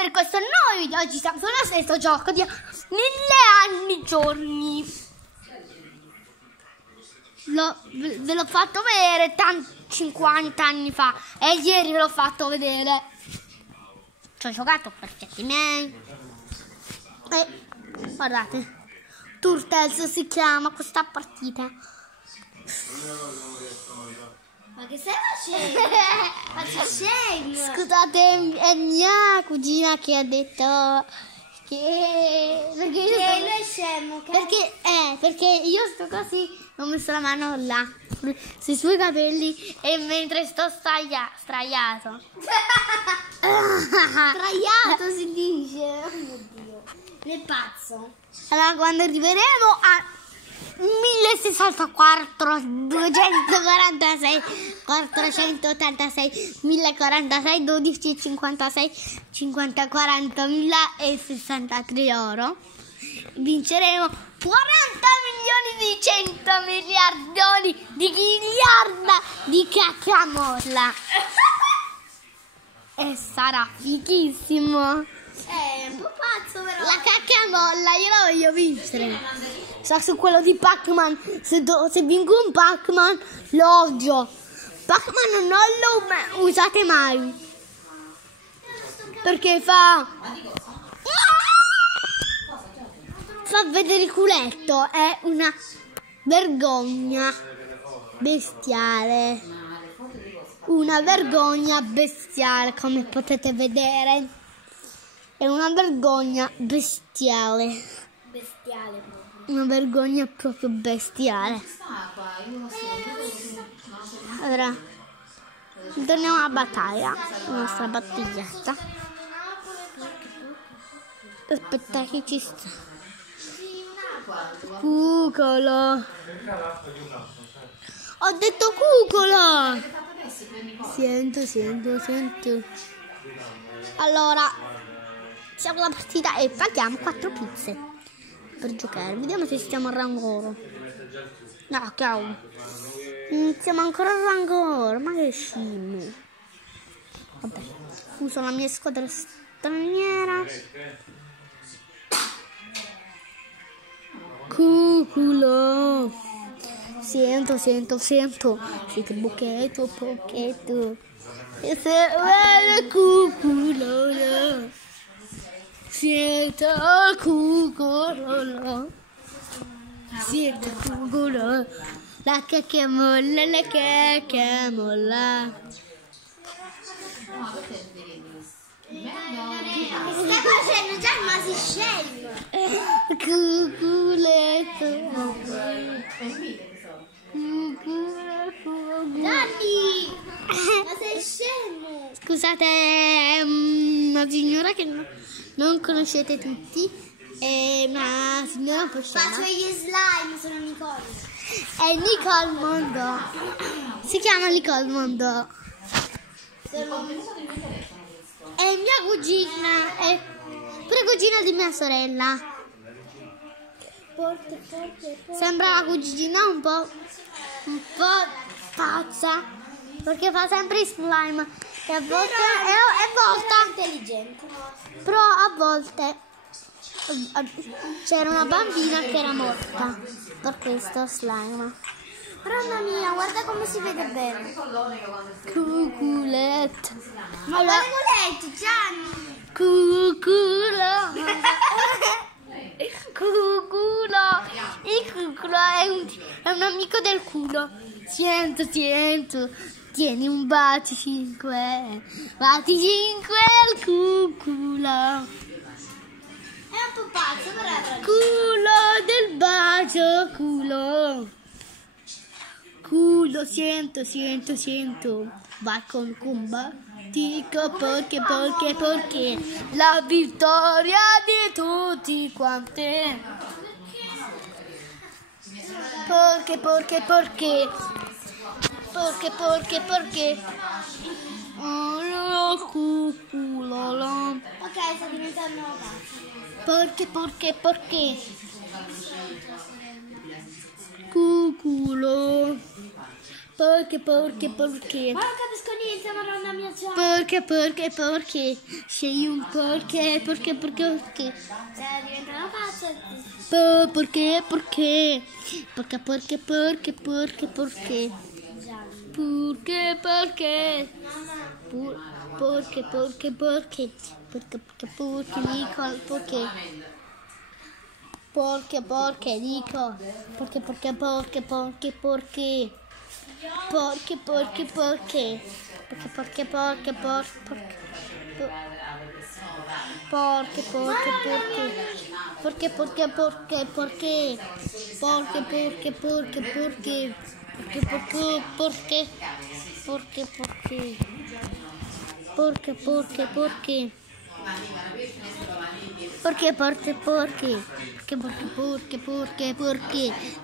per questo nuovo video. Oggi siamo sullo stesso gioco di 1000 anni giorni. Ve l'ho fatto vedere 50 anni fa e ieri ve l'ho fatto vedere. Ci ho giocato per fatti miei. E guardate, Turtles si chiama questa partita. Ma che stai facendo? Ma c'è shame. Scusate, è mia cugina che ha detto che Lui è scemo. perché io sto così, ho messo la mano là sui suoi capelli e mentre sto straiato. Straiato si dice. Oh mio Dio. Nel pazzo. Allora quando arriveremo a 1064, 246, 486, 1046, 12, 56, 50, 40, 1063 oro, vinceremo 40 milioni di 100 miliardoni di miliarda di caccamolla. E sarà fighissimo. È un po' pazzo però. La caccamolla io la voglio vincere. Sta su quello di Pac-Man. Se vinco un Pac-Man lo odio. Pac-Man non lo usate mai, perché fa vedere il culetto. È una vergogna bestiale. Una vergogna bestiale, come potete vedere. È una vergogna bestiale. Bestiale proprio. Una vergogna proprio bestiale. Allora, torniamo alla battaglia, la nostra battiglietta. Aspetta che ci sta. Cucolo. Ho detto cucolo. Sento. Allora, siamo alla partita e paghiamo 4 pizze per giocare. Vediamo se stiamo a rango oro. No, cavolo. Siamo ancora a rango oro. Ma che scemo. Vabbè, uso la mia squadra straniera. Cuculo. Sento. Siete bocchetto. E se vuole cuculo. Siete cuculo. La caccamolla. Sta facendo già il masiscello. Cuculetto. Dani! Ma sei scemo? Scusate, è una signora che non conoscete tutti. È una signora un po' scema. Faccio gli slime, sono Nicole. È Nicole Mondo. Si chiama Nicole Mondo. È mia cugina. È pure cugina di mia sorella. Forte. Sembra la cugina un po' pazza, perché fa sempre slime e a volte Intelligente. però a volte c'era una bambina che era morta per questo slime. Mamma mia, guarda come si vede bene. Cuculetto. Ma allora, quale letto, Gianni? Cuculo. Cuculo. Il cuculo è un amico del culo. Sento. Tieni un baci 5. Baci 5 al cuculo. È un po' pazzo, però. Culo del bacio, culo, sento. Vai con combatico perché la vittoria di tutti quanti. Perché. Oh, cuculo. Ok, sta diventando Perché? Cuculo. Perché. Ma non capisco niente, madonna mia già. Perché. Sei un perché. Cioè, diventa una faccia. Perché. Nicole, perché? Porche, dico. Perché. Perché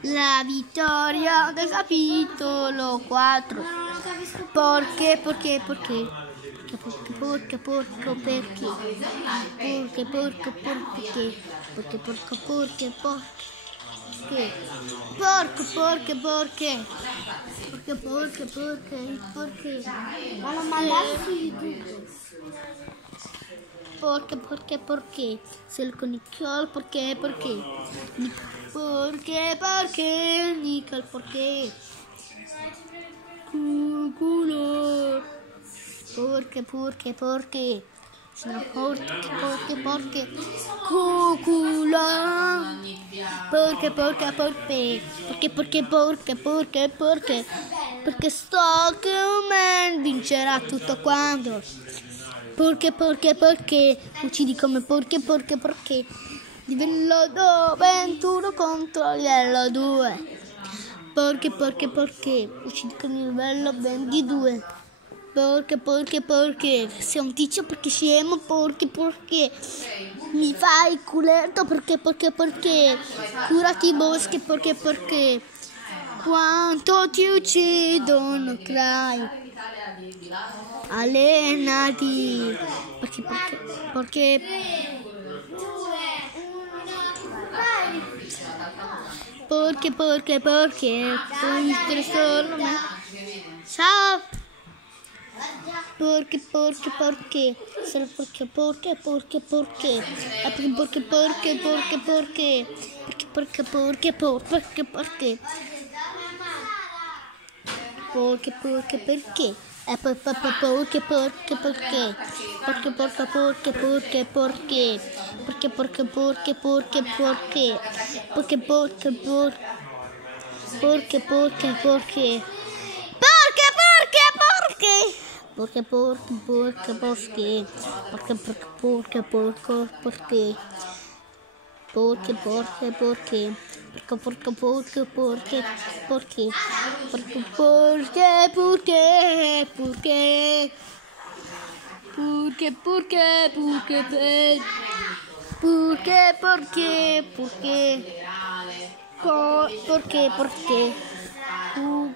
la vittoria del capitolo 4. Non capisco più. Perché. Ma non mandare su YouTube. Perché se il conicchio perché Nicole perché culo perché sono perché culo perché sto che un man vincerà tutto quanto. Perché uccidi come perché livello 2 21 contro livello 2 perché uccidi con il livello 22 perché sei un tizio perché scemo perché mi fai culetto perché curati i boschi perché quanto ti uccidono crai allenati perché 3, 2, 1, vai. puoi solo me ciao perché solo perché perché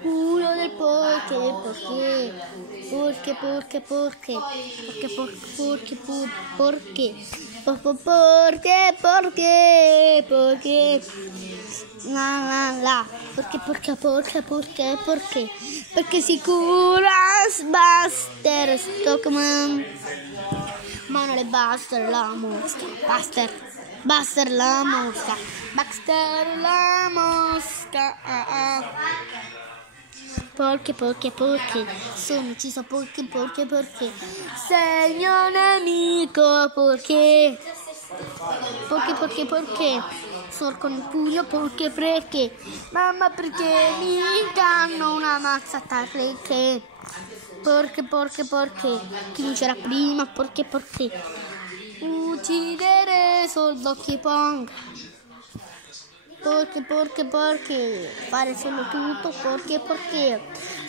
culo del perché perché sicura Buster Stockman ma non è Buster la mosca Buster la mosca perché sono ucciso perché sei mio nemico perché sono con il pugno perché mamma perché mi danno una mazzata perché chi vincerà prima perché uccidere Soldoki Pong perché fare solo tutto perché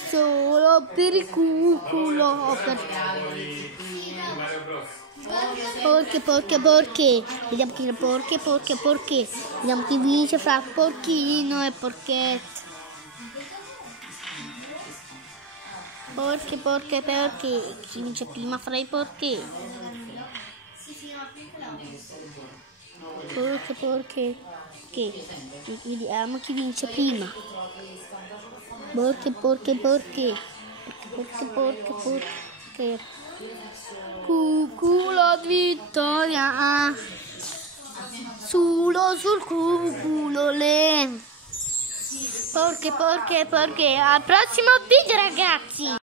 solo per il culo perché vediamo chi vediamo chi vince fra porchino e porchetto perché chi vince prima fra i porchetti Perché? Vediamo chi vince prima. Perché? Cucù la vittoria. Sulo sul cuculo le. Perché? Al prossimo video, ragazzi.